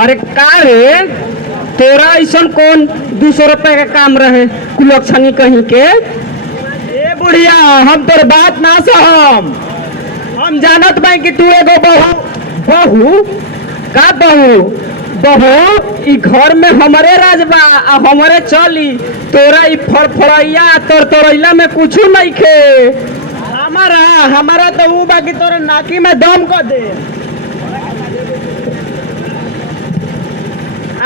अरे का रे, तोरा ऐसा कौन 200 रुपए का काम रहे कुलक्षणी कहीं के? ए बुढ़िया, हम तोर बात ना सहम। हम जानत बाई कि तू एगो बहू का बहू? बहू ई घर में हमारे राजबा आ हमारे चली। तोरा ई फड़फड़ैया तोर तोरैला में कुछ नहीं खे। हमारा हमारा तो ऊ बाकी तोर नाकी में दम कर दे।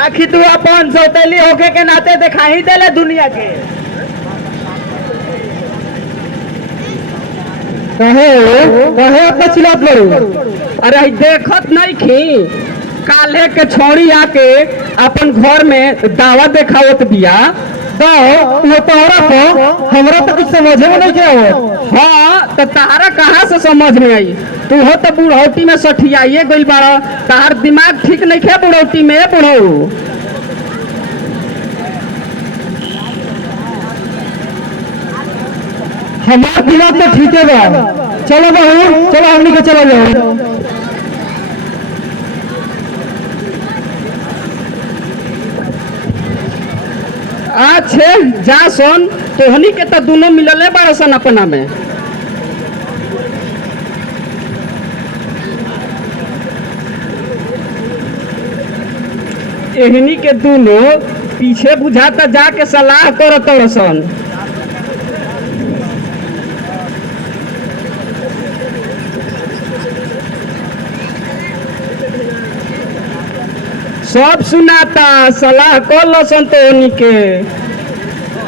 आखिर तू अपन सौतेली होके के नाते दिखाई देले दुनिया के। कहे कहे अपना चिल्लात लड़ू। अरे देखत नहीं खी, काले के छोड़ी आके अपन घर में दावा देखावत बिया। वो तोहरा को हमरा तो कुछ समझे में नहीं क्या। हाँ तो तारा कहाँ से समझ में आई? तू हो तो बुढ़ौती में सठियाइए गई बाड़ा। तार दिमाग ठीक नहीं खे बुढ़ौती में बुढ़ऊ। हमारा दिमाग तो ठीक है बा। चलो बहू, चलो हमनी के चलो जाओ। अच्छे जा सोन, तोहनी के तो दोनों मिलले बाड़ा सन अपना में। एहनी के दोनों पीछे बुझाता जाके सलाह करत सन। सब सुनाता, सलाह कर लो सन तोहनी के।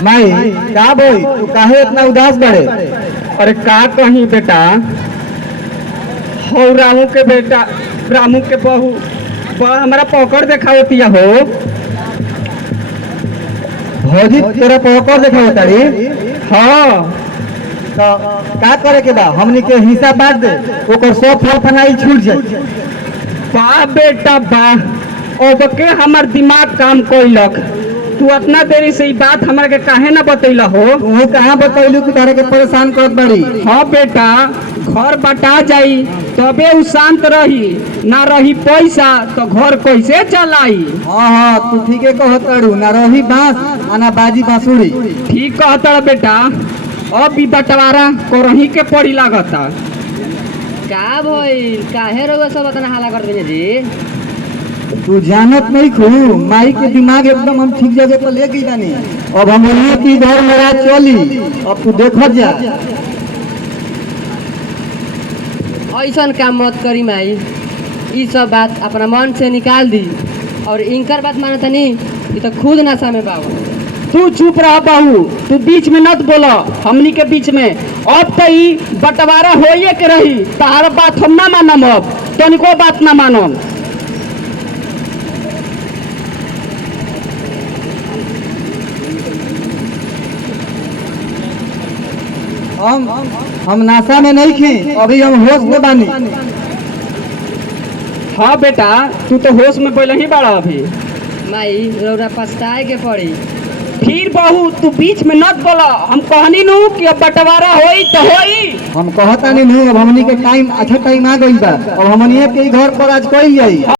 माई का बोई, तू काहे इतना उदास बड़े? अरे का कहीं बेटा, हो रामू के बेटा, रामू के बहू हमारा पकड़ देखावतिया हो। भौजी तेरा पकड़ देखा तारी। हाँ तो का करे के बा, हमनी के हिस्सा बांट दे, ओकर सब फल फनाई छूट जाए। वाह बेटा वाह, अब के हमार दिमाग काम कोइलक। तू इतना देरी से ई बात हमारे के काहे ना बतैला हो? तू कहाँ बतैलू कि तारे के परेशान करत बड़ी? हाँ बेटा, घर बटा जाई तबे उ शांत रही, ना रही पैसा तो घर कैसे चलाई? हाँ हाँ, तू ठीके कहतड़ू, ना रही बांस आ ना बाजी बांसुरी। ठीक कहता बेटा, अब भी बंटवारा करही के पड़ी लागता। का भइल, काहे रउआ सब इतना हाला कर देने जी? तू जानत नहीं खू, माई के दिमाग एकदम हम ठीक जगह पर ले गई बानी। अब हम की इधर मेरा चली, अब तू देखत जा। ऐसा काम मत करी माई, ई सब बात अपना मन से निकाल दी। और इनकर बात मानत नहीं, ये तो खुद नशा में बाबू। तू चुप रह बहू, तू बीच में मत बोलो हमनी के बीच में। अब तो ई बंटवारा होइए के रही, तार बात हम ना मानम, अब तनिको बात ना मानम। हम नाशा में नहीं खी, अभी हम होश में बानी। हाँ बेटा, तू तो होश में पहले ही बड़ा अभी। माई रउरा पछताए के पड़ी। फिर बहू तू बीच में मत बोला, हम कहनी नू कि अब बंटवारा होई तो होई। हम कहता नहीं, अब हमनी के टाइम अच्छा टाइम आ गई बा। अब हमनी के घर पर आज कोई जाई।